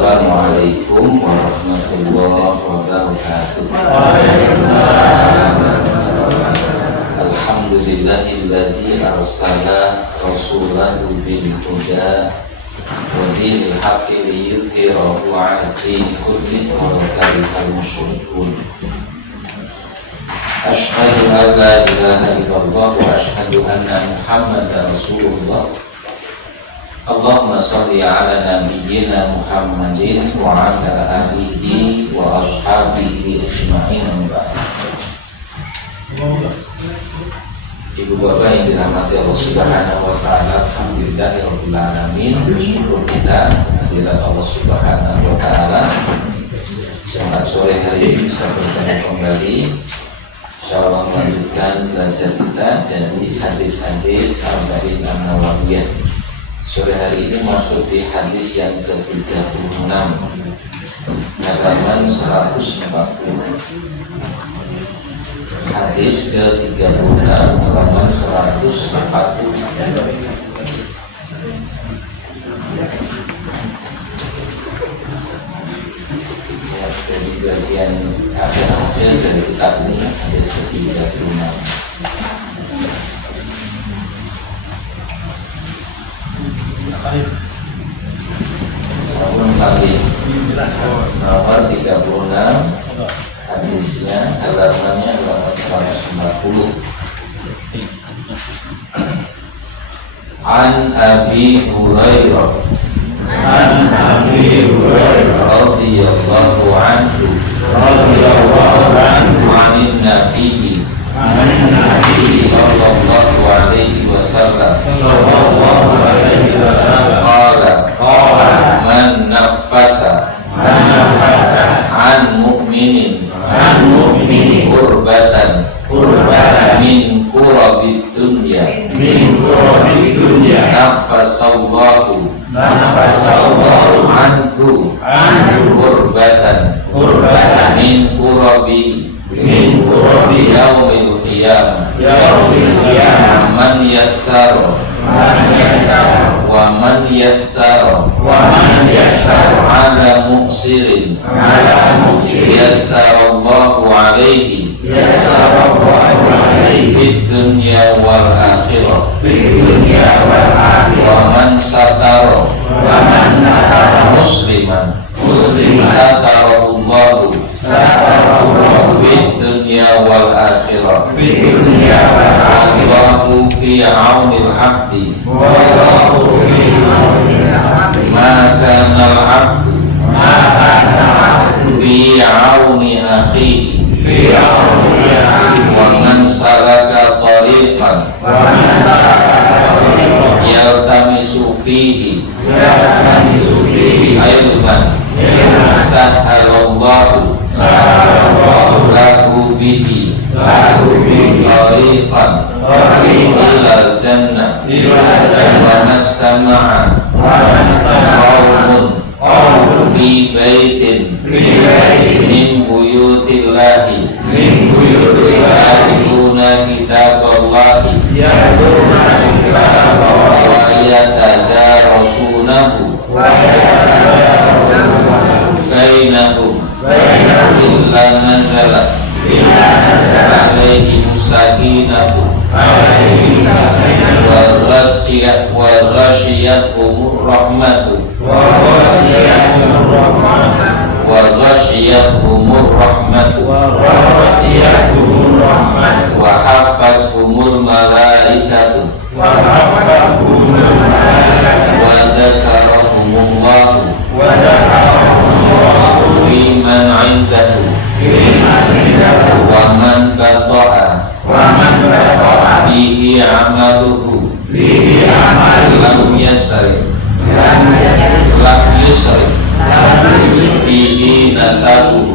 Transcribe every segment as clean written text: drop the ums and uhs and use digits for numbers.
Assalamualaikum warahmatullahi wabarakatuh. Alhamdulillahilladzi arsala rasulahu bil huda wa dinil haqqi liyudhhirahu 'ala dini kullihi wa law karihal musyrikun. Asyhadu an la ilaha illallah wa asyhadu anna Muhammadar Rasulullah. Allahumma sholli ala nabiyyina Muhammadin wa ala alihi wa ashabihi ajma'in. Ibu bapak yang dirahmati Allah Subhanahu wa taala, alhamdulillahirabbil alamin. Bersyukur kita kehadirat Allah Subhanahu wa taala. Selamat sore hari ini bisa bertemu kembali. Insyaallah melanjutkan belajar kita dari hadis-hadis Arba'in An-Nawawiyah. Sore hari ini masuk di hadis yang ke-36, halaman 140. Hadis ke-36 halaman 140. Ya, dari bagian akhir dari kitab ini, hadis ke-36. Sebelum tadi nomor 36, hadisnya halamannya halaman 140. An Abi Hurairah radhiyallahu anhu anin Nabi sallallahu alaihi wasallam qala man naffasa an mu'minin kurbatan min kurabid dunya naffasallahu anhu kurbatan min kurabi yaumil qiyamah man yassara wa man yassara ala muqsirin yassarallahu alaihi fid dunya wal akhirah wa man satara musliman satarallahu fid dunya wal akhirah wallahu fi aunil abdi ma kana al abdu fi auni akhihi wa man salaka tariqan yaltamisu fihi ilman sahalallahu lahu bihi tariqan ilal jannah wa mastama'a qaumun fi baitin min buyutillahi yatluna kitaballahi wa yatadarasunahu bainahum illa nazalat alaihi sakinatu wa ghashiyatuhum rahmatu wa hafathumul malaikatu wa dzakarahumullahu fi man 'indahu wa man bata'a bihi amaluhu lam yusri bihi nasabuhu.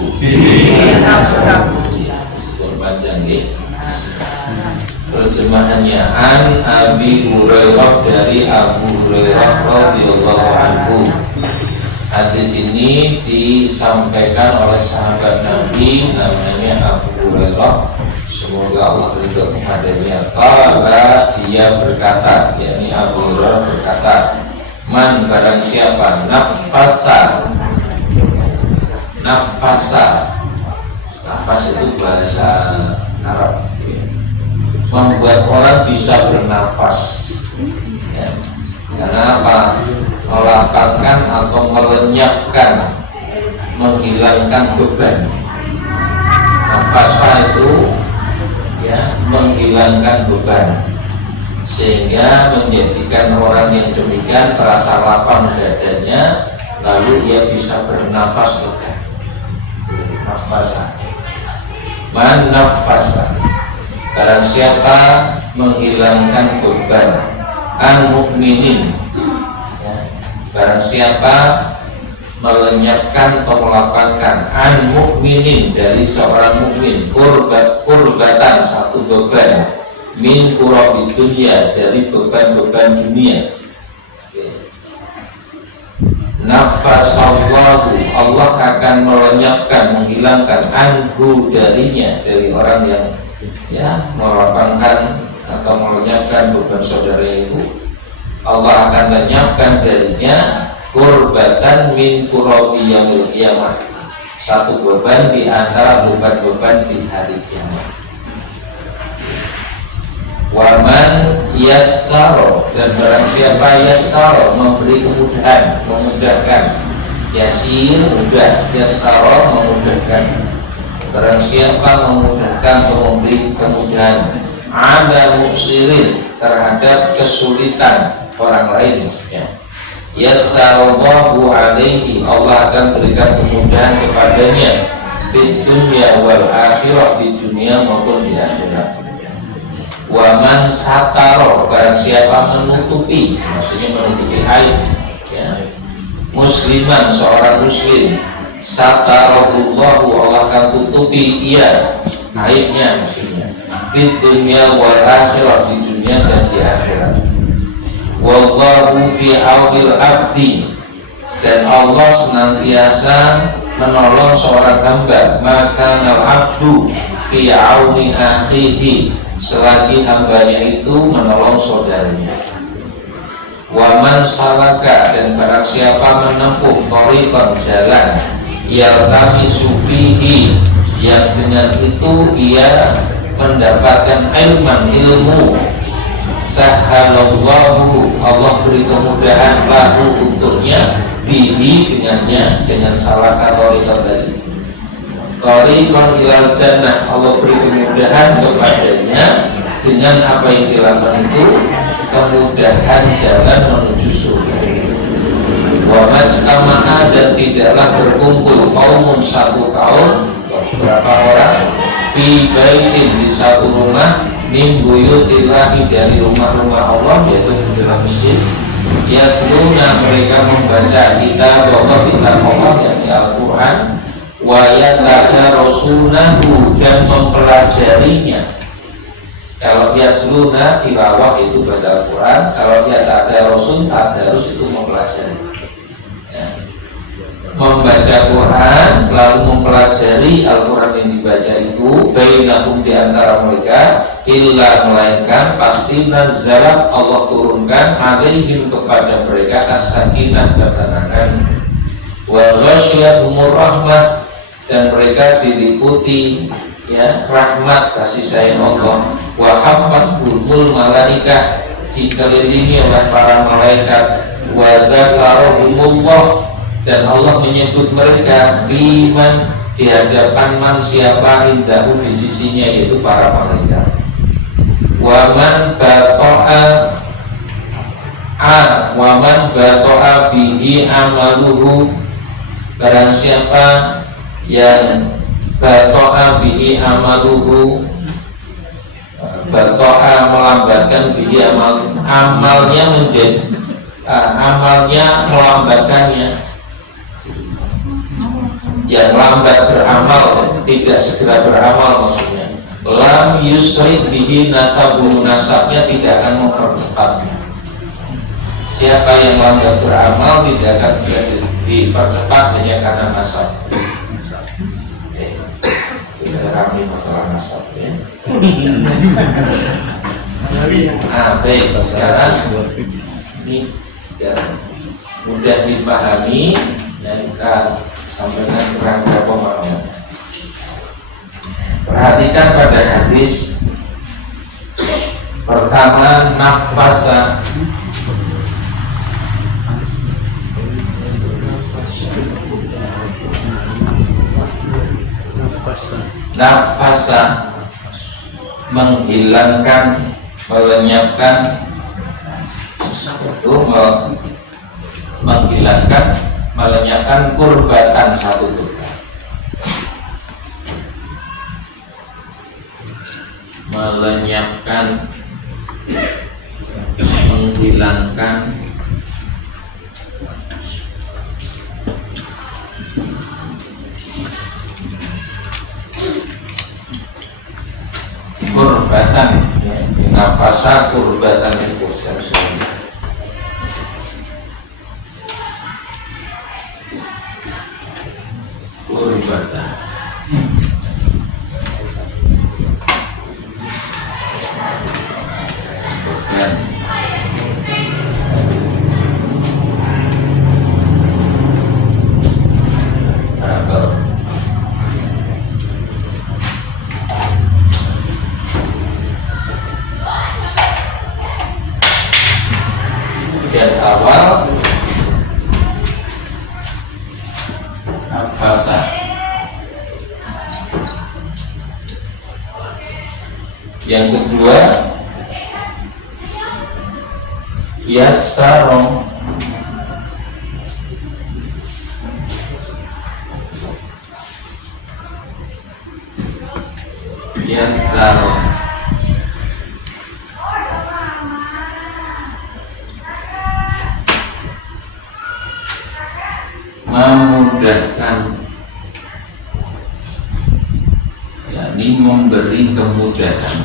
Panjang ya. Terjemahannya an Abi Hurairah, dari Abu Hurairah radhiyallahu anhu. Hadis ini disampaikan oleh sahabat Nabi namanya Abu Hurairah, semoga Allah ridho kepadanya. Qala, dia berkata, yakni Abu Hurairah berkata, man barang siapa nafasa nafasa. Nafas itu bahasa Arab, ya. Membuat orang bisa bernafas, ya. Karena apa? Melapangkan atau melenyapkan, menghilangkan beban. Nafasa itu ya menghilangkan beban, sehingga menjadikan orang yang demikian terasa lapang dadanya, lalu ia bisa bernafas lega. Nafasa. Man nafasa, barang siapa menghilangkan beban, an mukminin, ya. Barang siapa melenyapkan atau melapangkan an mukminin, dari seorang mukmin, kurbatan, satu beban, min kurabi dunia, dari beban-beban dunia. Nafasallahu, Allah akan melenyapkan, menghilangkan anhu, darinya, dari orang yang ya melapangkan atau melenyapkan beban saudaranya itu. Allah akan lenyapkan darinya kurbatan min kurabi yaumil qiyamah, satu beban di antara beban-beban di hari kiamat. Waman yassaro, dan barang siapa yassaro, memberi kemudahan, memudahkan. Yasir, mudah. Yassaro, memudahkan. Barang siapa memudahkan atau memberi kemudahan, ada muksirin, terhadap kesulitan orang lain, maksudnya. Yassarallahu alaihi, Allah akan berikan kemudahan kepadanya di dunia wal akhirah, di dunia maupun di akhirat. Waman sataro, barang siapa menutupi, maksudnya menutupi aib, ya. Musliman, seorang muslim, satarahullahu, Allah akan tutupi ia aibnya, maksudnya di dunia wal akhirah, di dunia dan di akhirat. Wallahu fi aunil abdi, dan Allah senantiasa menolong seorang hamba. Maka nal abdu fi auni akhihi, selagi hambanya itu menolong saudaranya. Waman salaka, dan barang siapa menempuh thariqan, jalan, yartami sufihi, yang dengan itu ia mendapatkan ilmu, sahalallahu, Allah beri kemudahan lahu, untuknya, bihi, dengannya, dengan salaka thariqan tadi. Thariqan ilal jannah, Allah beri kemudahan kepadanya dengan apa yang dilakukan itu, kemudahan jalan menuju surga. Wa majtama'a, dan tidaklah berkumpul kaumun, satu kaum, berapa orang, fi baitin, di satu rumah, min buyutillahi, dari rumah-rumah Allah, yaitu di dalam masjid, yatluna, mereka membaca kitab Allah, kitab Allah, yakni Al-Quran, wa yatadarasunahu, dan mempelajarinya. Kalau yatluna tilawah itu baca Al-Quran, kalau yatadarasun, tadarus itu mempelajari, ya. Membaca Quran lalu mempelajari Al-Quran yang dibaca itu, bainahum, di antara mereka, illa, melainkan pasti nazzalat, Allah turunkan, alaihim, kepada mereka, as-sakinah, ketenangan, wa ghasyiyatuhumur rahmah, dan mereka diliputi, ya, rahmat, kasih sayang Allah, wa haffathumul malaikah, dikelilingi oleh para malaikat, wa dzakarahumullah, dan Allah menyebut mereka biman, di hadapan man, siapa, indahu, di sisinya, yaitu para malaikat. Waman bato'a bihi amaluhu, barang siapa yang bato'a bihi amaluhu, bato'a, melambatkan, bihi amalnya menjadi amalnya, melambatkannya, yang lambat beramal, tidak segera beramal, maksudnya. Lam yusri bihi nasabuhu, nasabnya tidak akan mempercepatnya. Siapa yang lambat beramal tidak akan dipercepat hanya karena nasab. Tidak ramai masalah nasab, ya. Baik, sekarang ini mudah dipahami, dan kita sampaikan kerangka pemahaman. Perhatikan pada hadis pertama, nafasa. Nafasa menghilangkan, melenyapkan, itu menghilangkan, melenyapkan kurbatan, satu kurban. Melenyapkan, menghilangkan kurbatan, ya. Nafasa kurbatan itu seharusnya kurbatan. Awal nafasa, yang kedua yassaro, yassaro memudahkan, yakni memberi kemudahan.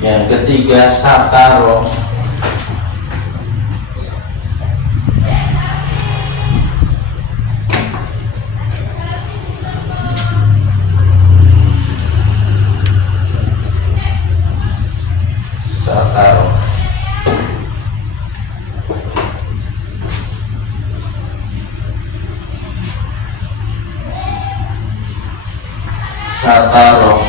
Yang ketiga sataro, sataro,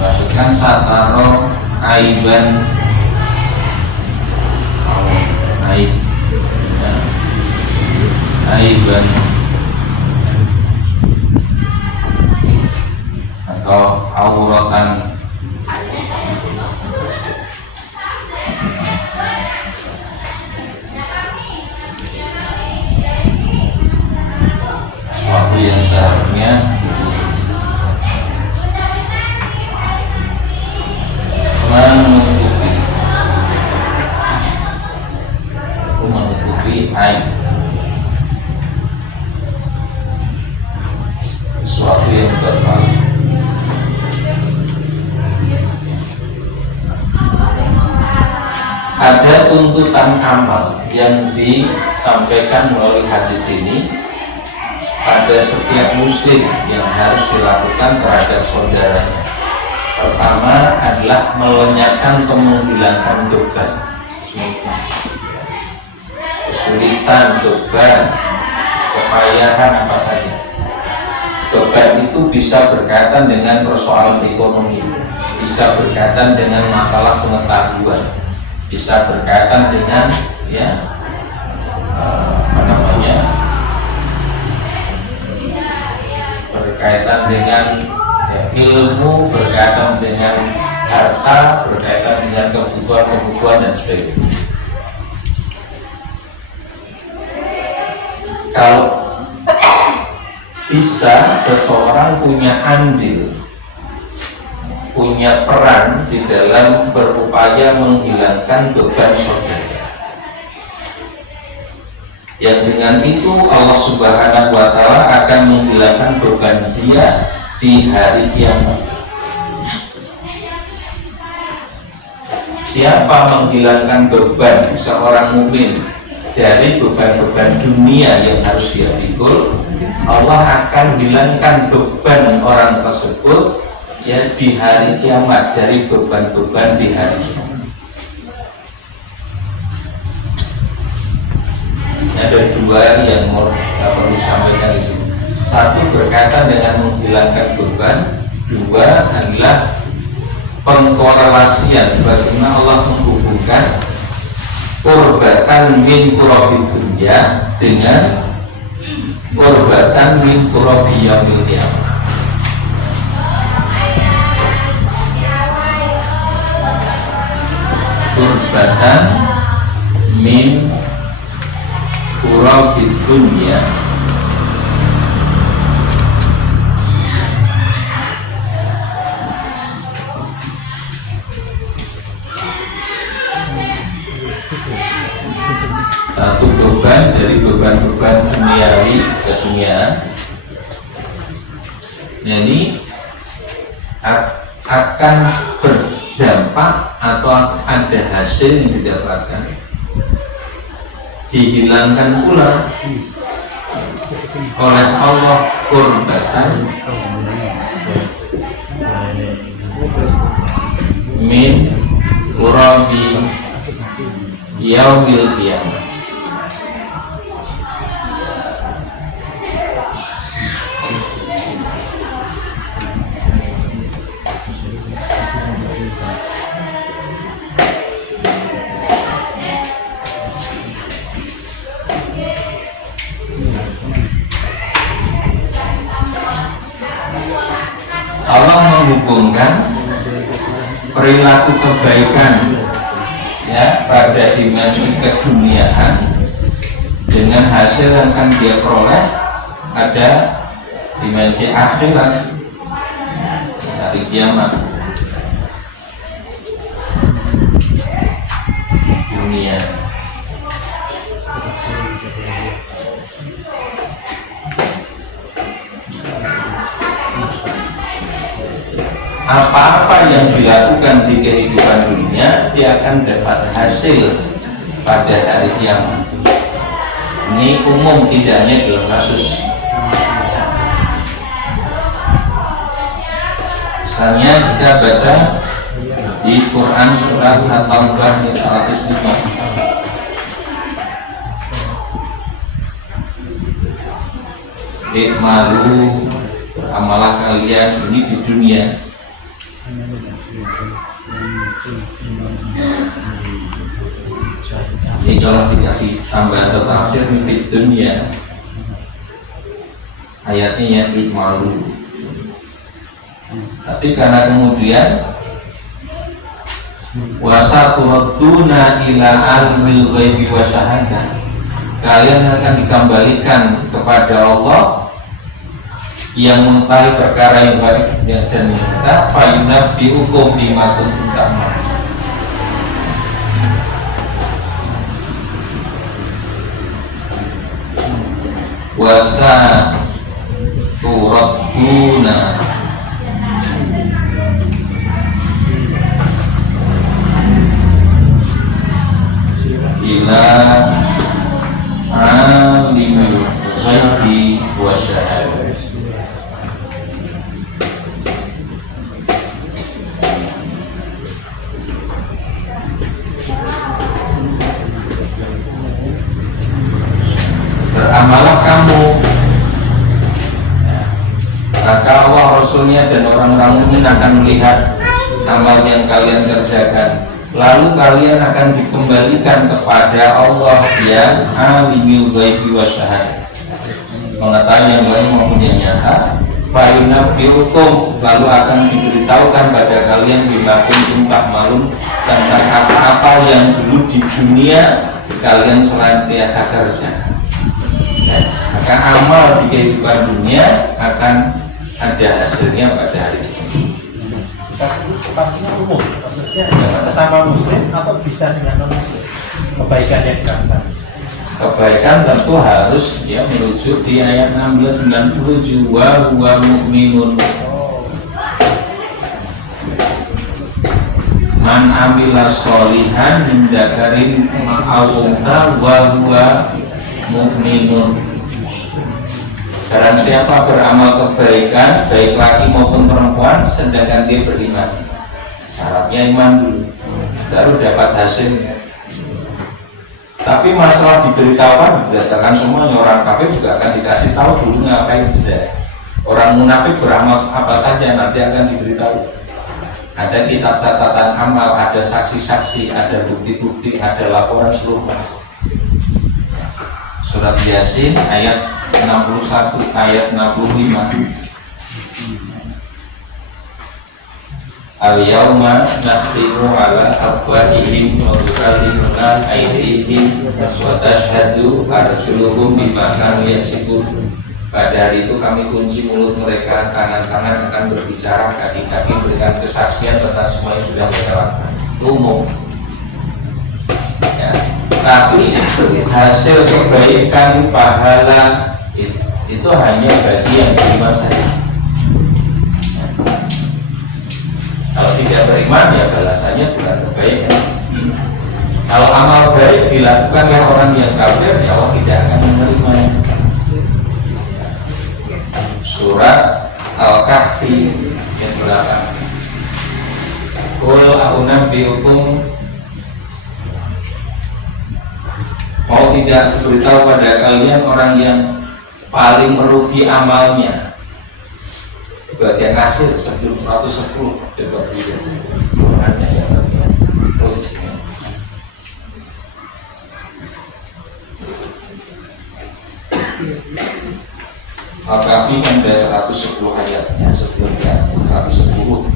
maksudkan sataro aiban, aib, ya. Aiban atau auratan, sesuatu yang seharusnya menutupi aib, sesuatu yang terbaik. Ada tuntutan amal yang disampaikan melalui hadis ini pada setiap muslim yang harus dilakukan terhadap saudaranya. Pertama adalah melenyapkan atau menghilangkan beban, kesulitan, beban, kepayahan apa saja. Beban itu bisa berkaitan dengan persoalan ekonomi, bisa berkaitan dengan masalah pengetahuan, bisa berkaitan dengan berkaitan dengan ilmu, berkaitan dengan harta, berkaitan dengan kebutuhan dan sebagainya. Kalau bisa seseorang punya andil, punya peran di dalam berupaya menghilangkan beban saudara, yang dengan itu Allah Subhanahu wa Ta'ala akan menghilangkan beban dia di hari kiamat. Siapa menghilangkan beban seorang mukmin dari beban-beban dunia yang harus dia pikul, Allah akan hilangkan beban orang tersebut ya di hari kiamat dari beban-beban di hari kiamat. Ada dua yang mau perlu sampaikan di sini. Satu berkaitan dengan menghilangkan beban, dua adalah pengkorelasian bagaimana Allah menghubungkan kurbatan min kurabi dunya dengan kurbatan min kurabi yaumil qiyamah. Kurbatan min kurabi dunya satu beban dari beban-beban duniawi keduniaan. Ini akan berdampak atau ada hasil yang didapatkan, dihilangkan pula oleh Allah kurbatan min kurabi yaumil qiyamah. Allah menghubungkan perilaku kebaikan ya pada dimensi keduniaan dengan hasil yang akan dia peroleh pada dimensi akhirat hari kiamat. Dunia apa-apa yang dilakukan di kehidupan dunia dia akan dapat hasil pada hari kiamat. Ini umum, tidak hanya dalam kasus. Misalnya kita baca di Quran surat At-Taubah ayat 105. Ikmalu, amalah kalian ini di dunia. Ini kalau dikasih tambahan atau tafsir di dunia, ayatnya ya ikmalu. Tapi karena kemudian wasaturaduna ila alimil ghaibi wa syahadah, kalian akan dikembalikan kepada Allah yang mengetahui perkara yang baik dan yang nyata, fayunabbi'ukum bima kuntum ta'malun. Wasa turaduna ila alimil ghaibi wa syahadah. Beramalah kamu, maka Allah, Rasulnya dan orang-orang mukmin akan melihat amal yang kalian kerjakan. Lalu kalian akan dikembalikan kepada Allah yang alimul ghaibi wa syahadah, mengetahui yang baik maupun yang nyata. Fayunabbi'ukum, lalu akan diberitahukan pada kalian bima kuntum ta'malun, tentang apa-apa yang dulu di dunia kalian senantiasa kerjakan. Maka amal di kehidupan dunia akan ada hasilnya pada hari ini. Itu sifatnya umum, maksudnya sesama muslim atau bisa dengan non muslim kebaikan yang dilakukan. Kebaikan tentu harus dia merujuk di ayat 1697 wa huwa mu'minun. Man amila sholihan min dzakarin aw untha wa huwa mu'minun. Barang siapa beramal kebaikan, baik laki maupun perempuan, sedangkan dia beriman, syaratnya iman dulu, baru dapat hasilnya. Tapi masalah diberitahukan, dikatakan semuanya orang kafir juga akan dikasih tahu dulu ngapain saja. Orang munafik beramal apa saja nanti akan diberitahu. Ada kitab catatan amal, ada saksi-saksi, ada bukti-bukti, ada laporan seluruh. Surat Yasin ayat 61, ayat 65. Al-yawma nakhtimu ala afwahihim wa tukallimuna aydihim wa tashhadu arjuluhum bima kanu yaksibun. Pada hari itu kami kunci mulut mereka, tangan-tangan akan berbicara, kaki-kaki berikan kesaksian tentang semua yang sudah mereka lakukan. Umum. Ya. Tapi hasil kebaikan pahala itu hanya bagi yang beriman saja. Kalau tidak beriman ya balasannya bukan kebaikan. Kalau amal baik dilakukan oleh orang yang kafir, ya Allah tidak akan menerimanya. Surat Al-Kahfi ayat 8. Qul a'unabbi'ukum, mau tidak beritahu pada kalian orang yang paling merugi amalnya. Bagian akhir sebelum 110 coba dilihat Qurannya yang posisinya. Al-Kahfi kan ada 110 ayatnya, sebelumnya 110.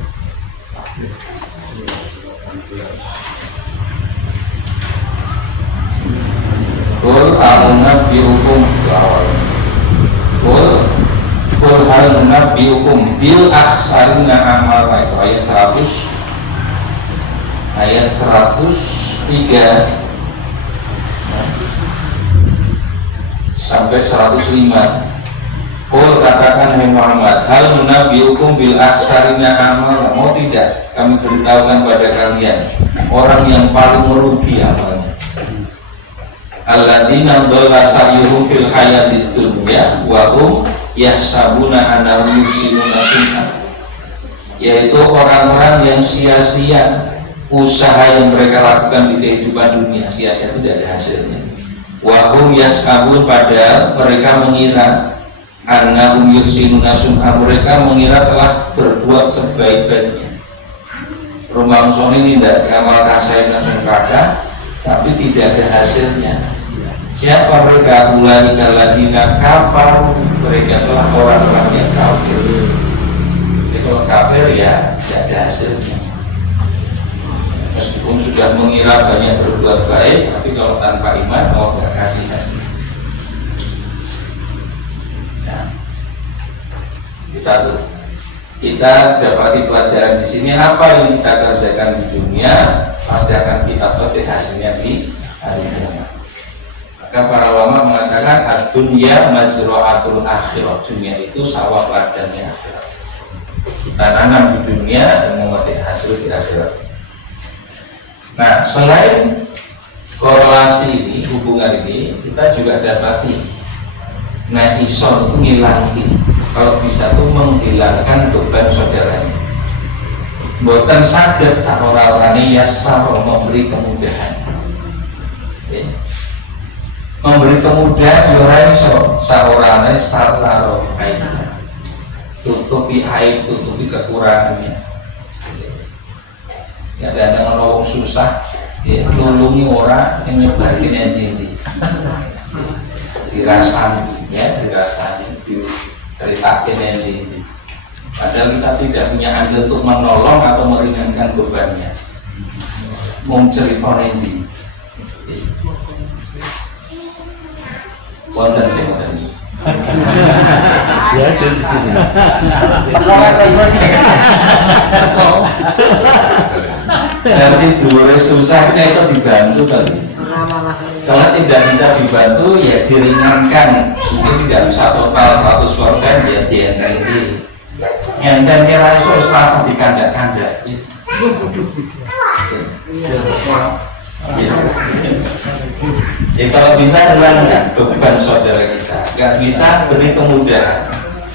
Qul a'unabbi'ukum awal. Qul hal nunabbi'ukum bil akhsarina amala, itu ayat 100. Ayat 103 sampai 105. Qul, katakan hai Muhammad, hal nunabbi'ukum bil akhsarina amala, mau tidak kami beritahukan pada kalian orang yang paling merugi amalnya. Alladzina dhalla sa'yuhum fil hayatid dunya wa hum yahsabuna annahum yuhsinuna sun'an, yaitu orang-orang yang sia-sia usaha yang mereka lakukan di kehidupan dunia, sia-sia itu tidak ada hasilnya. Wa hum yahsabun, padahal mereka mengira annahum yuhsinuna sun'an, mereka mengira telah berbuat sebaik-baiknya. Rumah ini tidak amal kasih dan kada, tapi tidak ada hasilnya. Siapa mereka? Ulai kaladina kafar, mereka telah orang-orang yang kafir. Jadi kalau kafir ya tidak ada hasilnya. Meskipun sudah mengira banyak berbuat baik, tapi kalau tanpa iman Allah tidak kasih hasil. Nah, satu, kita dapati pelajaran di sini, apa yang kita kerjakan di dunia pasti akan kita petik hasilnya di hari kiamat. Maka para ulama mengatakan ad-dunya mazra'atul akhirat, dunia itu sawah ladangnya akhirat. Kita tanam di dunia dan memetik hasil di akhirat. Nah, selain korelasi ini, hubungan ini, kita juga dapati naison itu ngilangi, kalau bisa tuh menghilangkan beban saudaranya. Boten saged saora-orane yasar memberi kemudahan. Memberi kemudahan ora iso saorane sartaro aib. Tutupi aib, tutupi kekurangannya. Ya ada orang susah, ya tulungi orang yang nyebari nanti. Dirasani, ya dirasani, diceritakan nanti. Padahal kita tidak punya andil untuk menolong atau meringankan bebannya. Mau cerita nanti. Konten sih konten. Ya jadi sini. Nanti dulu susahnya itu dibantu kali. Kalau tidak bisa dibantu ya diringankan. Mungkin tidak bisa total 100% ya dienteng. Enten kira iso selasa dikandak-kandak. Ya kalau bisa hilangkan beban saudara kita. nggak bisa beri kemudahan.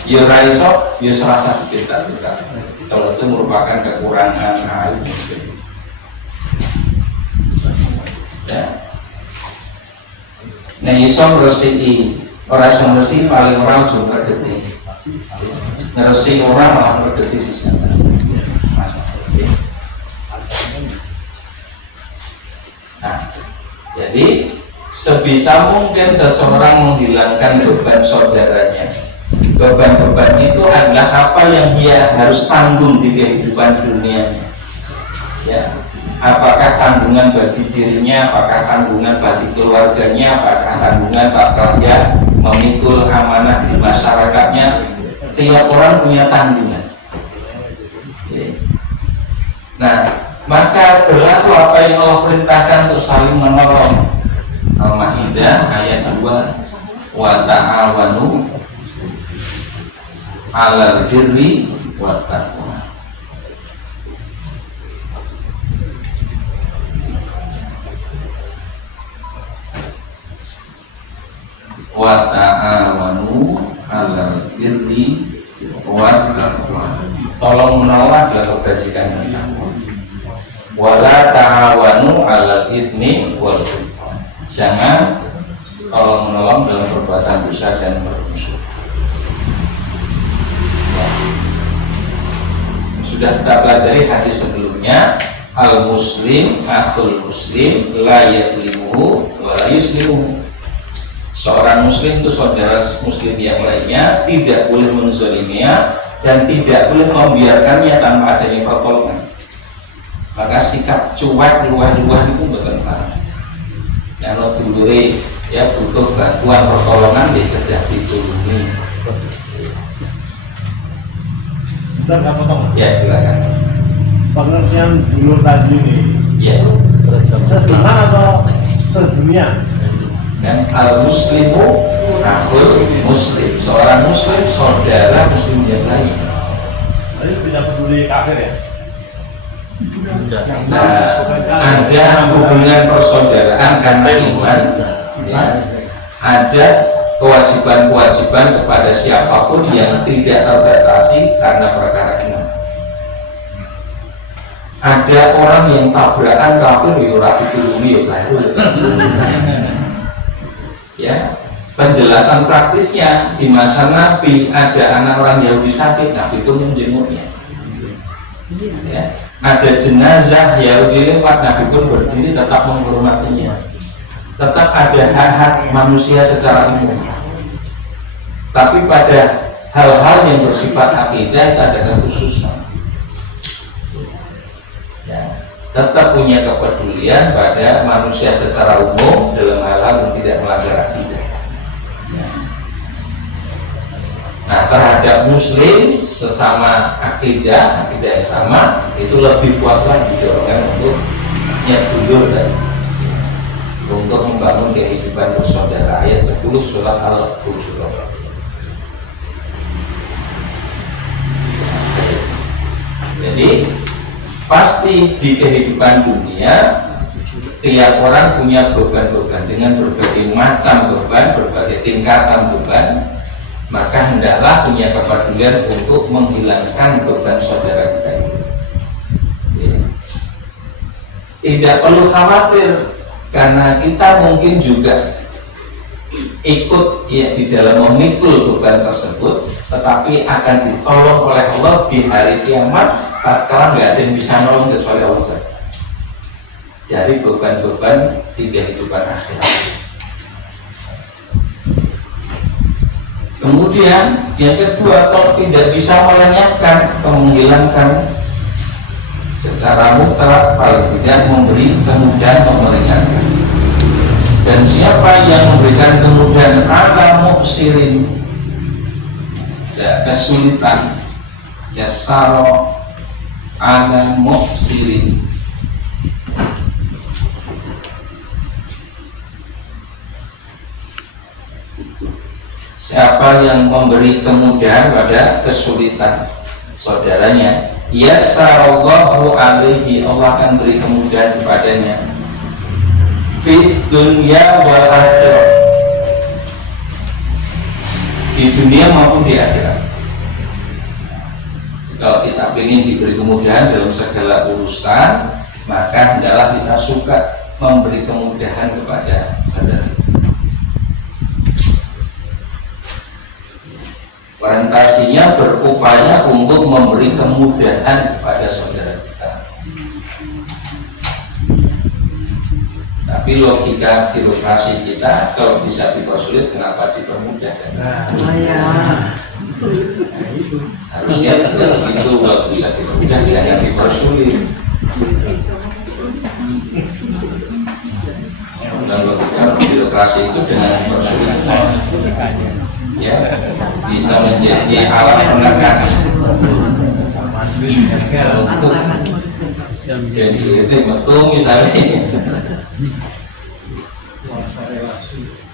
Ya ora iso, ya serasa dicinta juga. Kalau itu merupakan kekurangan aib muslim. Ya. Nah iso ngresiki, ora iso ngresiki paling ora ujung krediti. Ngresiki orang malah krediti sisa. Nah, jadi sebisa mungkin seseorang menghilangkan beban saudaranya. Beban-beban itu adalah apa yang dia harus tanggung di kehidupan dunianya. Ya, apakah tanggungan bagi dirinya, apakah tanggungan bagi keluarganya, apakah tanggungan bakal dia memikul amanah di masyarakatnya. Tiap orang punya tanggungan. Nah, maka berlaku apa yang Allah perintahkan untuk saling menolong. Al-Maidah ayat 2, wa ta'awanu 'alal birri wat taqwa. Wa ta'awanu 'alal birri wat taqwa. Tolong menolong dalam kebajikan dan takwa. Wala ta'awanu 'alal itsmi wal 'udwan. Jangan tolong menolong dalam perbuatan dosa dan bermusuhan. Ya. Sudah kita pelajari hadis sebelumnya, al muslim akhul muslim la yadlimuhu wa la yuslimuhu. Seorang muslim itu saudara muslim yang lainnya, tidak boleh menzaliminya dan tidak boleh membiarkannya tanpa adanya pertolongan. Maka sikap cuek luah-luah itu bukan parah. Yang dulure ya butuh bantuan pertolongan dia kerja ditulungi. Sudah nggak potong? Ya silakan. Pengertian dulur tadi ini. Ya. Seiman atau sedunia? Dan al muslimu akhul muslim. Seorang muslim saudara muslim yang lain. Jadi tidak peduli kafir ya? Nah, ada hubungan persaudaraan karena iman, ya. Ada kewajiban-kewajiban kepada siapapun yang tidak terbatasi karena perkara iman. Ada orang yang tabrakan kafir ya ora ditulungi ya baru. Ya, penjelasan praktisnya di masa Nabi ada anak orang Yahudi sakit, Nabi pun menjenguknya. Ya. Ada jenazah Yahudi lewat, Nabi pun berdiri tetap menghormatinya. Tetap ada hak-hak manusia secara umum. Tapi pada hal-hal yang bersifat akidah itu ada kekhususan. Ya, tetap punya kepedulian pada manusia secara umum dalam hal-hal yang tidak melanggar akidah. Ya. Nah, terhadap muslim sesama akidah yang sama itu lebih kuat lagi dorongan untuk nyedulur dan untuk membangun kehidupan bersaudara. Ayat 10 surat Al-Hujurat. Jadi pasti di kehidupan dunia tiap orang punya beban-beban dengan berbagai macam beban, berbagai tingkatan beban. Maka hendaklah punya kepedulian untuk menghilangkan beban saudara kita ini. Ya. Tidak perlu khawatir karena kita mungkin juga ikut ya di dalam memikul beban tersebut, tetapi akan ditolong oleh Allah di hari kiamat. Tatkala nggak ada yang bisa nolong kecuali Allah saja. Jadi beban-beban di kehidupan akhirat. Kemudian yang kedua, kalau tidak bisa melenyapkan atau menghilangkan secara mutlak, paling tidak memberi kemudahan, meringankan. Dan siapa yang memberikan kemudahan ala muksirin, ya, kesulitan, ya saro ala muksirin, siapa yang memberi kemudahan pada kesulitan saudaranya, yassarallahu alaihi, Allah akan beri kemudahan kepadanya fid dunya wal akhirah, di dunia maupun di akhirat. Kalau kita ingin diberi kemudahan dalam segala urusan, maka hendaklah kita suka memberi kemudahan kepada saudara. Orientasinya berupaya untuk memberi kemudahan kepada saudara kita. Tapi logika birokrasi kita, kalau bisa dipersulit, kenapa dipermudah? Harusnya tidak begitu, kalau bisa dipermudah, jangan dipersulit. Dan logika birokrasi itu dengan dipersulit, ya bisa menjadi alat penekan untuk jadi itu betul misalnya.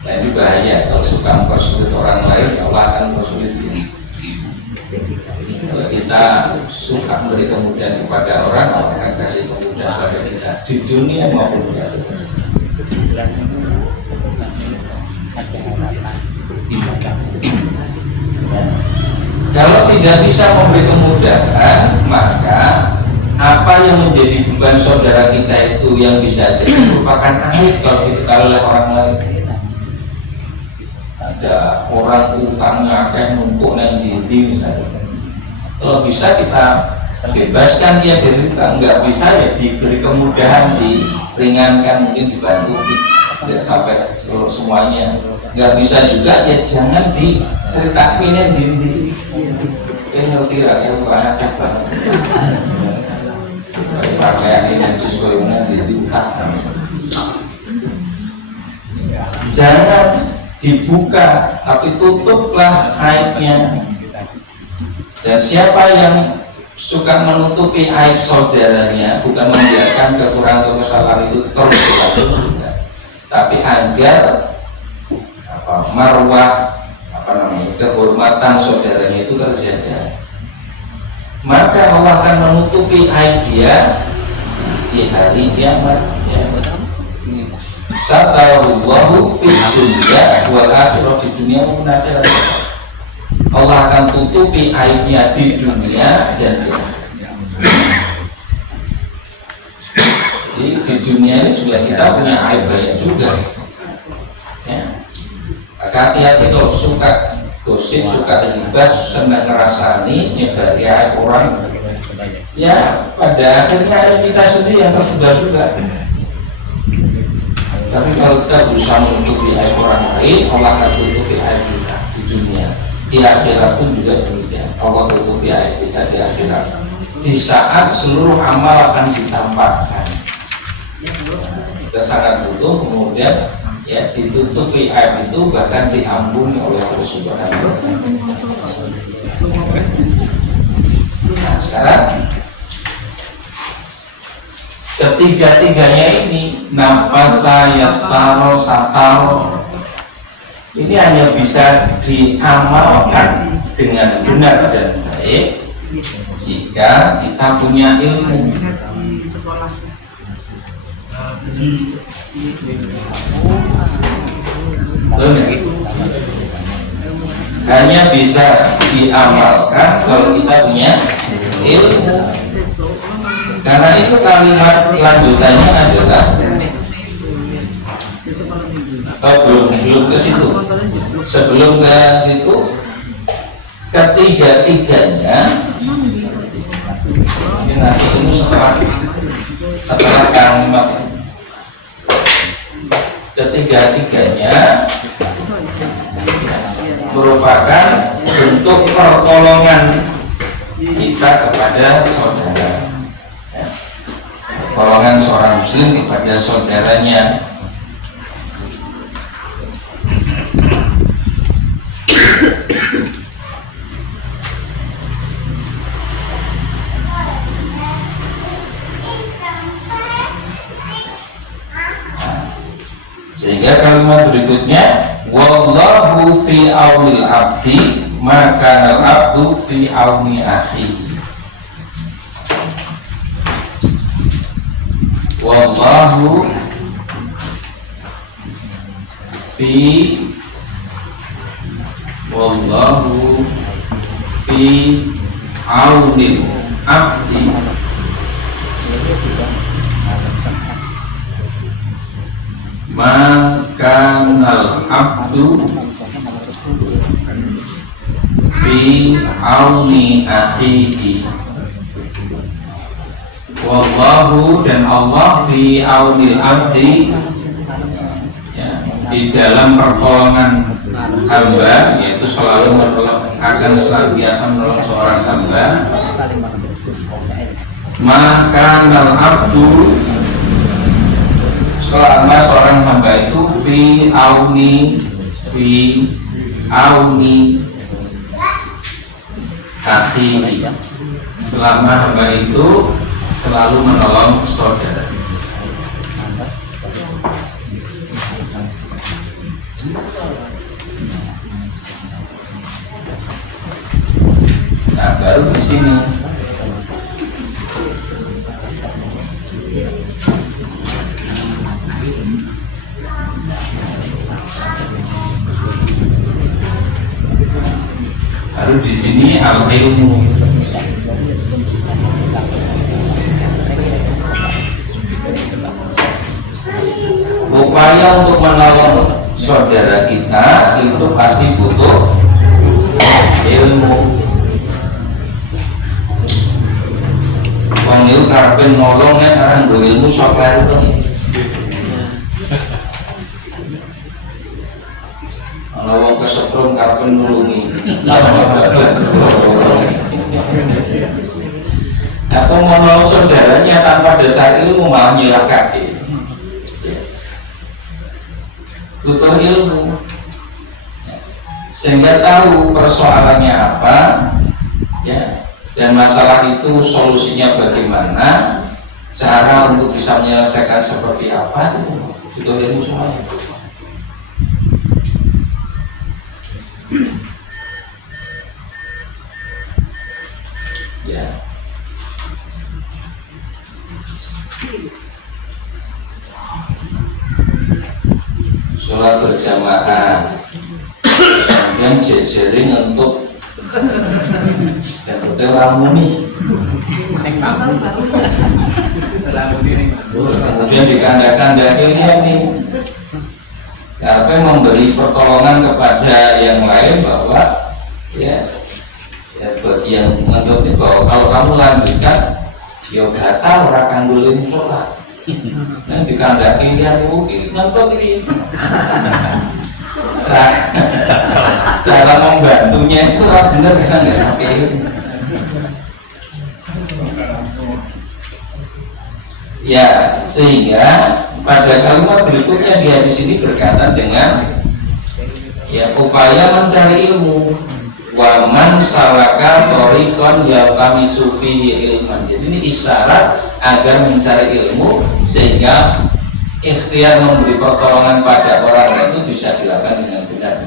Nah ini bahaya kalau suka mempersulit orang lain, Allah akan mempersulit diri. Kalau kita suka memberi kemudahan kepada orang, Allah akan kasih kemudahan kepada kita di dunia maupun di akhirat. Kalau tidak bisa memberi kemudahan, maka apa yang menjadi beban saudara kita itu yang bisa jadi merupakan aib kalau diketahui oleh orang lain. Ada orang utangnya kayak numpuk yang diri misalnya. Kalau bisa kita bebaskan dia dari utang, nggak bisa ya diberi kemudahan, diringankan, mungkin dibantu, tidak sampai semuanya. Nggak bisa juga ya jangan diceritakan yang diri. Ngerti rakyat banyak banget. Pakaian ini yang sesuai diri utang. Jangan dibuka, tapi tutuplah aibnya. Dan siapa yang suka menutupi aib saudaranya, bukan membiarkan kekurangan atau kesalahan itu terus dilakukan, tapi agar marwah kehormatan saudaranya itu terjaga, maka Allah akan menutupi aib dia di hari kiamat. Satarallahu fid dunya wal akhirah, di dunia maupun akhirat. Allah akan tutupi aibnya di dunia dan di akhirat. Jadi di dunia ini sudah kita punya aib banyak juga. Ya. Hati-hati kalau suka gosip, suka ghibah, senang ngerasani, nyebari aib orang. Ya pada akhirnya aib kita sendiri yang tersebar juga. Tapi kalau kita berusaha menutupi aib orang lain, Allah akan tutupi aib kita di dunia. Di akhirat pun juga demikian. Allah tutupi aib kita di akhirat. Di saat seluruh amal akan ditampakkan, kita sangat butuh kemudian ya ditutupi aib itu, bahkan diampuni oleh Allah Subhanahu wa Ta'ala. Nah sekarang ketiga-tiganya ini, nafasa, yasaro, sataro, ini hanya bisa diamalkan dengan benar dan baik jika kita punya ilmu. Hanya bisa diamalkan kalau kita punya ilmu. Karena itu kalimat lanjutannya adalah belum ke situ. Sebelum ke situ, ketiga-tiganya ini nanti ini setelah kalimat ketiga-tiganya merupakan bentuk pertolongan kita kepada saudara. Pertolongan seorang muslim kepada saudaranya. Sehingga kalimat berikutnya, wallahu fi aunil abdi maka al abdu fi auni akhihi. Wallahu fi wallahu fi aunil abdi makanal abdu fi auni akhihi. Wallahu, dan Allah fi aunil abdi, ya, di dalam pertolongan hamba, yaitu selalu akan senantiasa menolong seorang hamba. Makanal abdu, selama seorang hamba itu fi auni akhihi, selama hamba itu selalu menolong saudara. Nah, baru di sini al-ilmu. Upaya untuk menolong saudara kita itu pasti butuh ilmu. Wong niku karepe nolong nek ora nggo ilmu sok kleru to. Ana wong kesetrum karepe nulungi. Atau menolong saudaranya tanpa dasar ilmu malah nyilakake. Butuh ilmu sehingga tahu persoalannya apa, ya, dan masalah itu solusinya bagaimana, cara untuk bisa menyelesaikan seperti apa, itu butuh ilmu semuanya. Ya. Sholat berjamaah, kemudian jejering untuk dan hotel ramuni, kemudian dikandang-kandang nih, karena memberi pertolongan kepada yang lain bahwa ya bagi yang menurut bahwa kalau kamu lanjutkan, ya batal orang kanggulin sholat. Yang dikandaki dia mungkin nonton ini. Cara membantunya itu benar kan nggak pakai. Ya, sehingga pada kalimat berikutnya dia di sini berkaitan dengan ya upaya mencari ilmu. Waman salaka thoriqan yaltamisu fihi ilman. Jadi ini isyarat agar mencari ilmu sehingga ikhtiar memberi pertolongan pada orang lain itu bisa dilakukan dengan benar.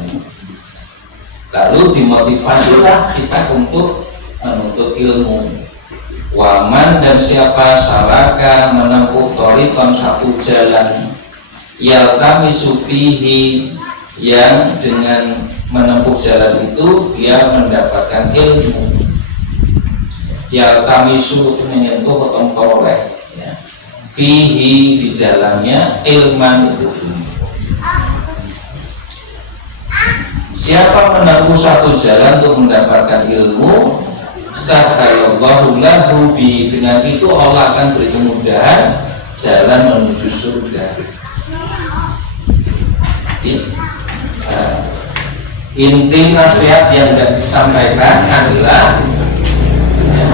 Lalu dimotivasilah kita untuk menuntut ilmu. Waman, dan siapa salaka menempuh thoriqan satu jalan yaltamisu fihi, yang dengan menempuh jalan itu dia mendapatkan ilmu. Yaltamisu itu menyentuh atau memperoleh, ya. Fihi, di dalamnya, ilman itu ilmu. Siapa menempuh satu jalan untuk mendapatkan ilmu, sahalallahu lahu bi, dengan itu Allah akan beri kemudahan jalan menuju surga. Inti nasihat yang tidak disampaikan adalah ya,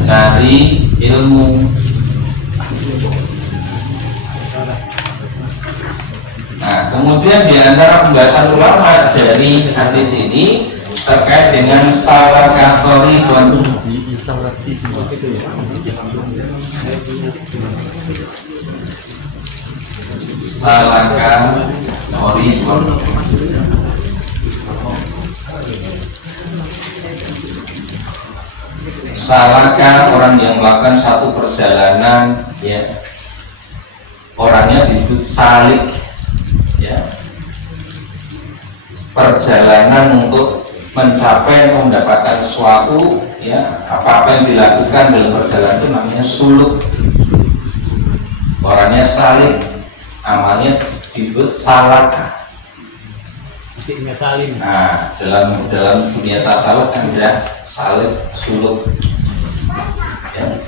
cari ilmu. Nah, kemudian di antara pembahasan ulama dari hadis ini terkait dengan salaka thoriqan. Salaka thoriqan, salaka orang yang melakukan satu perjalanan, ya, orangnya disebut salik, ya. perjalanan untuk mencapai atau mendapatkan sesuatu, ya, apa-apa yang dilakukan dalam perjalanan itu namanya suluk. Orangnya salik, amalnya disebut salaka. Nah, dalam dunia tasawuf kan ada salik, suluk. Ya.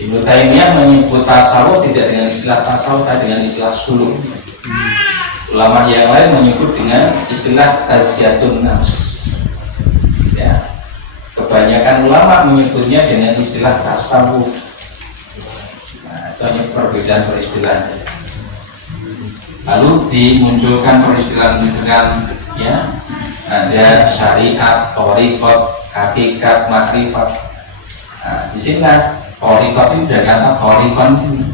Ibnu Taimiyah menyebut tasawuf tidak dengan istilah tasawuf, tapi dengan istilah suluk. Ulama yang lain menyebut dengan istilah tazkiyatun nafs. Ya. Kebanyakan ulama menyebutnya dengan istilah tasawuf. Nah, itu hanya perbedaan peristilahan. Lalu dimunculkan peristilahan, ya, ada syariat, thariqat, hakikat, makrifat. Nah, di sini thariqat itu dari kata thariqan di sini.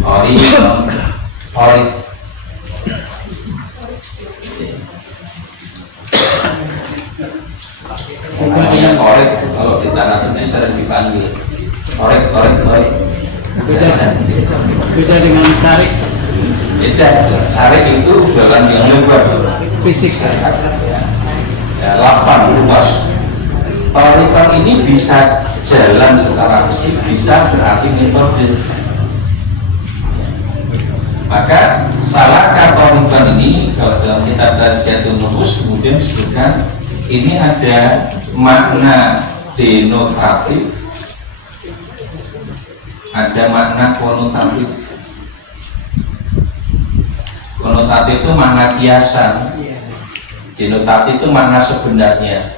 Thariq. Namanya thariq itu kalau di tanah sendiri sering dipanggil thariq. Beda dengan tarik. Beda, tarik itu jalan yang lebar, Fisik. ya, lapang, luas. Thariqan ini bisa jalan secara fisik, bisa berarti metode. Maka salaka thariqan ini kalau dalam kitab Tazkiyatun Nufus kemudian disebutkan ini ada makna denotatif, ada makna konotatif. Konotatif itu makna kiasan, denotatif itu makna sebenarnya.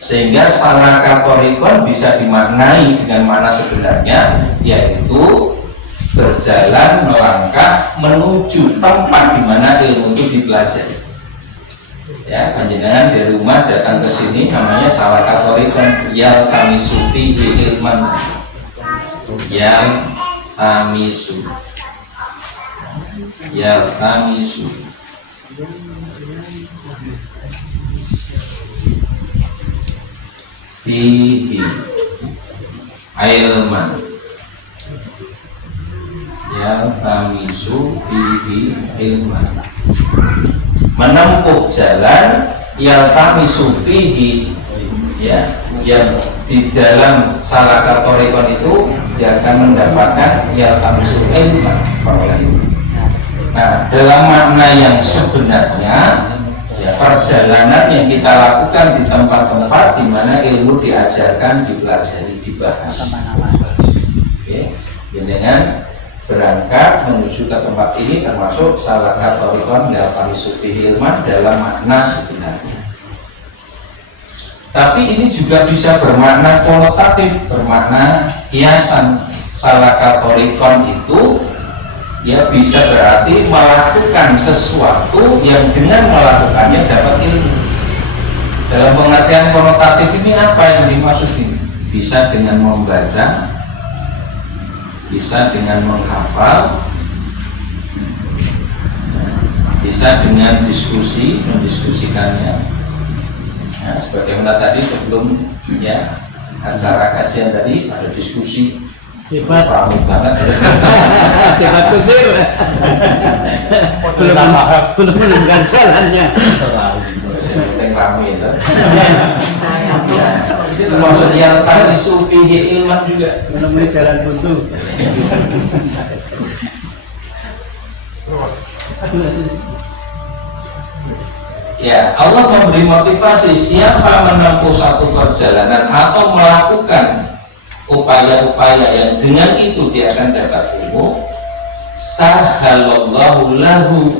Sehingga salaka thariqan bisa dimaknai dengan makna sebenarnya, yaitu berjalan, melangkah menuju tempat di mana ilmu itu dipelajari. Ya, panjenengan dari rumah datang ke sini namanya salaka thariqan, yaltamisu fihi ilman, yaltamisu fihi ilman, yaltamisu fihi ilman, menempuh jalan, yaltamisu fihi, ya, yang di dalam salaka thariqan itu dia akan mendapatkan yaltamisu ilman, peroleh itu. Nah, dalam makna yang sebenarnya, ya, perjalanan yang kita lakukan di tempat-tempat di mana ilmu diajarkan, dipelajari, dibahas. Oke, dengan berangkat menuju ke tempat ini termasuk salaka thariqan yaltamisu fihi ilman dalam makna sebenarnya. Tapi ini juga bisa bermakna konotatif, bermakna hiasan. Salaka thariqan itu, ya, bisa berarti melakukan sesuatu yang dengan melakukannya dapat ilmu. Dalam pengertian konotatif ini apa yang dimaksud ini? Bisa dengan membaca, bisa dengan menghafal, bisa dengan diskusi, mendiskusikannya. Nah, sebagaimana tadi sebelum, ya, acara kajian tadi ada diskusi. Hebat. Ramai banget. Cepat kusir. Belum menemukan jalannya. Yang ramai itu. Itu maksudnya tadi sufihi ilman juga Menemui jalan buntu. Ya, Allah memberi motivasi siapa menempuh satu perjalanan atau melakukan upaya-upaya yang dengan itu dia akan dapat ilmu, sahalallahu lahu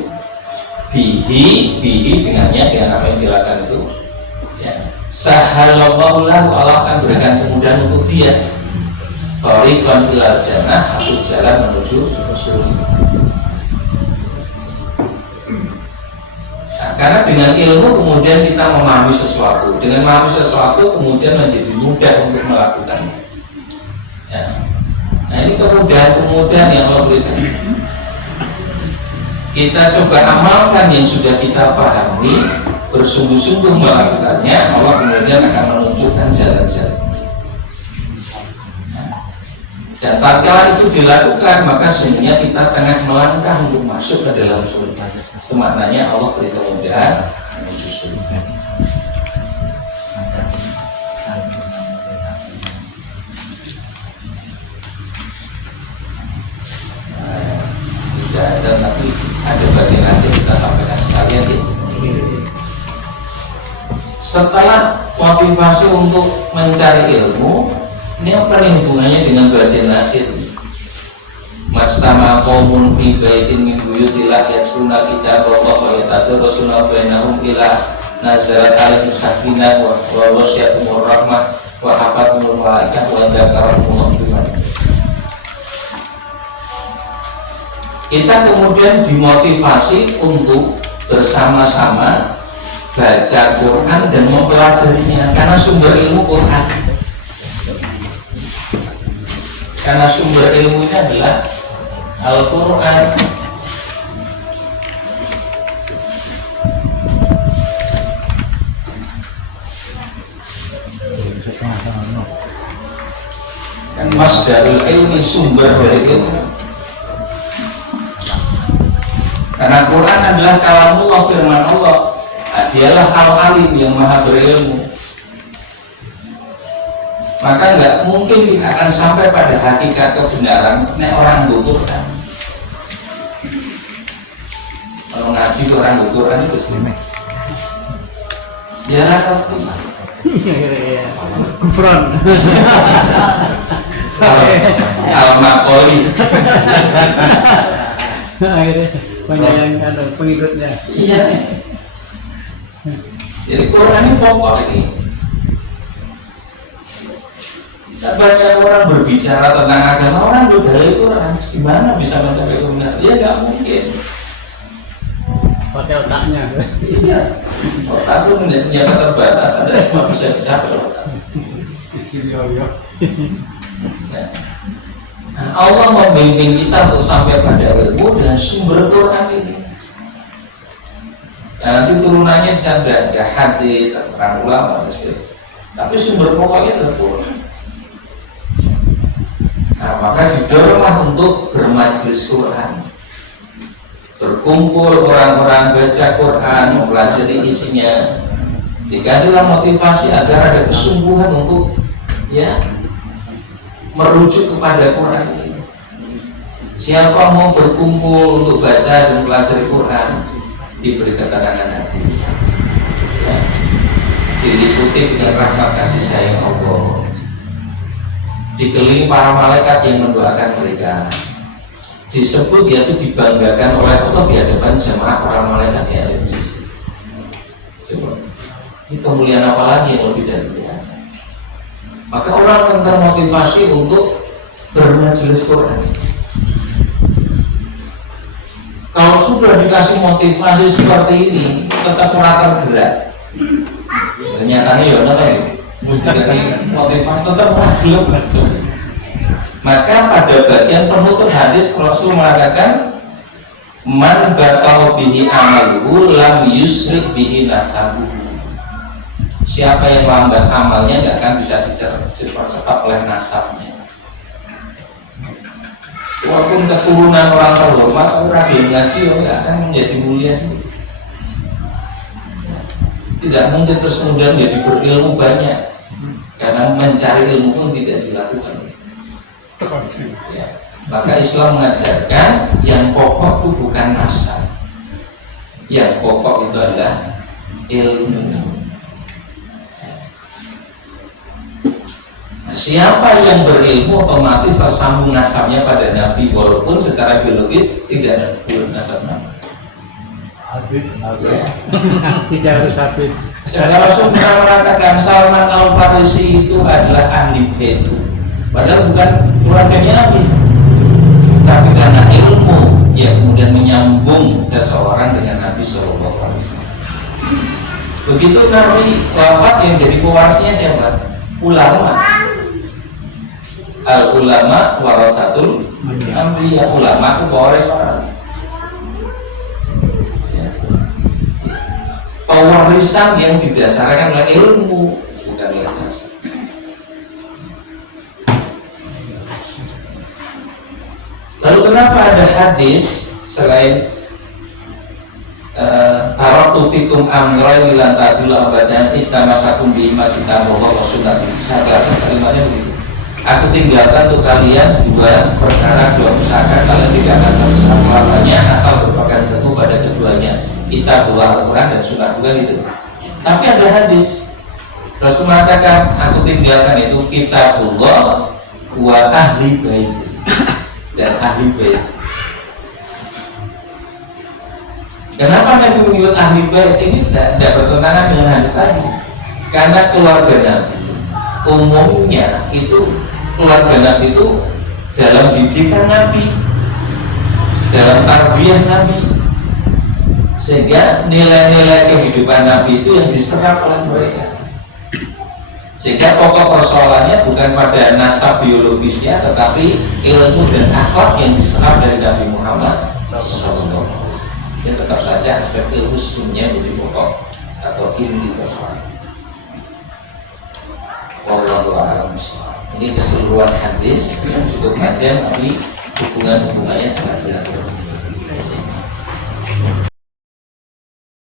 bihi dengannya, dengan apa yang dilakukan itu, ya, sahalallahu lahu, Allah akan berikan kemudahan untuk dia thariqan ilal jannah, satu jalan menuju surga. Karena dengan ilmu kemudian kita memahami sesuatu, dengan memahami sesuatu kemudian menjadi mudah untuk melakukannya. Ya. Nah, ini kemudahan yang Allah berikan. Kita coba amalkan yang sudah kita pahami, bersungguh-sungguh melakukannya, Allah kemudian akan menunjukkan jalan-jalan. Dan tatkala itu dilakukan, maka sesungguhnya kita tengah melangkah untuk masuk ke dalam surga. Itu maknanya Allah beri kemudahan menuju surga. Tidak ada, tapi ada bagian nanti kita sampaikan sekalian ya. Setelah motivasi untuk mencari ilmu, ini apa nih hubungannya dengan bagian akhir? Majtama qaumun fi baitin min buyutillah yatluna kitaballah wa yatadarrasuna bainahum ila nazalat alaihim sakinah wa ghashiyatuhumur rahmah wa hafathumul malaikah wa dzakarahumullah biman. Kita kemudian dimotivasi untuk bersama-sama baca Quran dan mempelajarinya karena sumber ilmu Quran. Karena sumber ilmunya adalah Al-Quran. Kan masdarul ilmi, sumber dari ilmu. Karena Quran adalah kalamullah, firman Allah. Dialah al-alim yang maha berilmu. Maka nggak mungkin kita akan sampai pada hakikat kebenaran nek orang Quran. Kalau ngaji ke orang Quran itu gimana? Ya rata benar. Kufron. Al-Maqoli. Akhirnya banyak yang ada pengikutnya. Iya. Jadi Quran ini pokok ini. Banyak orang berbicara tentang agama, orang dari Quran, gimana bisa mencapai kebenaran? Dia nggak mungkin. Pakai otaknya. Iya. Otak itu punya keterbatasan, ada semua bisa dicapai otak. Nah, Allah membimbing kita untuk sampai pada ilmu dan sumber Quran ini. Nah, nanti turunannya bisa ada hadis, terang ulama, tapi sumber pokoknya adalah Quran. Nah, maka didoronglah untuk bermajelis Quran, berkumpul orang-orang baca Quran, mempelajari isinya, dikasihlah motivasi agar ada kesungguhan untuk ya merujuk kepada Quran ini. Siapa mau berkumpul untuk baca dan mempelajari Quran, diberi ketenangan hati, ya, diliputi dengan rahmat kasih sayang Allah, dikelilingi para malaikat yang mendoakan mereka, disebut yaitu dibanggakan oleh Allah di hadapan jemaah para malaikat yang ada di sisi. Coba, ini kemuliaan apa lagi yang lebih dari ini? Maka orang akan termotivasi untuk bermajelis Quran. Kalau sudah dikasih motivasi seperti ini, tetap kurang tergerak. Ternyata ya, mesti dikasih motivasi tetap belum. Maka pada bagian penutup hadis Rasul mengatakan, man batal bihi amaluhu lam yusrik bihi nasabuhu. Siapa yang lambat amalnya tidak akan bisa dipercepat oleh nasabnya. Walaupun keturunan orang terhormat, orang belum ngaji, tidak akan menjadi mulia sendiri. Tidak mungkin terus kemudian menjadi berilmu banyak, karena mencari ilmu pun tidak dilakukan. Ya. Maka Islam mengajarkan yang pokok itu bukan nasab, yang pokok itu adalah ilmu. Siapa yang berilmu otomatis tersambung nasabnya pada Nabi, walaupun secara biologis tidak ada nasab Nabi. Ya. Tidak harus habis. Secara Rasul pernah mengatakan Salman Al-Farisi itu adalah ahli bait, padahal bukan keluarganya Nabi, tapi karena ilmu ya kemudian menyambung seseorang dengan Nabi Shallallahu Alaihi Wasallam. Begitu Nabi wafat, yang jadi pewarisnya siapa? Ulama. Al-ulama warathatul anbiya. Ulama itu pewaris orang. Ya. Pewarisan yang didasarkan oleh ilmu, bukan oleh nasab. hadis selain taraktu fikum amrayn lan tadul abadan ittamasakum bima kitabullah wa sunnati. Sahabat kalimatnya begitu. Aku tinggalkan untuk kalian dua perkara, dua pusaka, kalian tidak akan tersesat selamanya asal berpegang teguh pada keduanya, kitabullah Al-Quran dan sunnah juga gitu. Tapi ada hadis Rasul mengatakan aku tinggalkan itu kitabullah wa ahli bait dan ahli bait. Kenapa Nabi menyebut ahli bait? Ini tidak bertentangan dengan hadis tadi. Karena keluarga Nabi umumnya itu keluarga Nabi itu dalam didikan Nabi, dalam tarbiyah Nabi, sehingga nilai-nilai kehidupan Nabi itu yang diserap oleh mereka. Sehingga pokok persoalannya bukan pada nasab biologisnya, tetapi ilmu dan akhlak yang diserap dari Nabi Muhammad SAW. Ya, tetap saja aspek ilmu sesungguhnya menjadi pokok atau inti persoalan. Wallahu a'lam bishawab. Ini keseluruhan hadis yang cukup panjang, tapi hubungannya sangat jelas.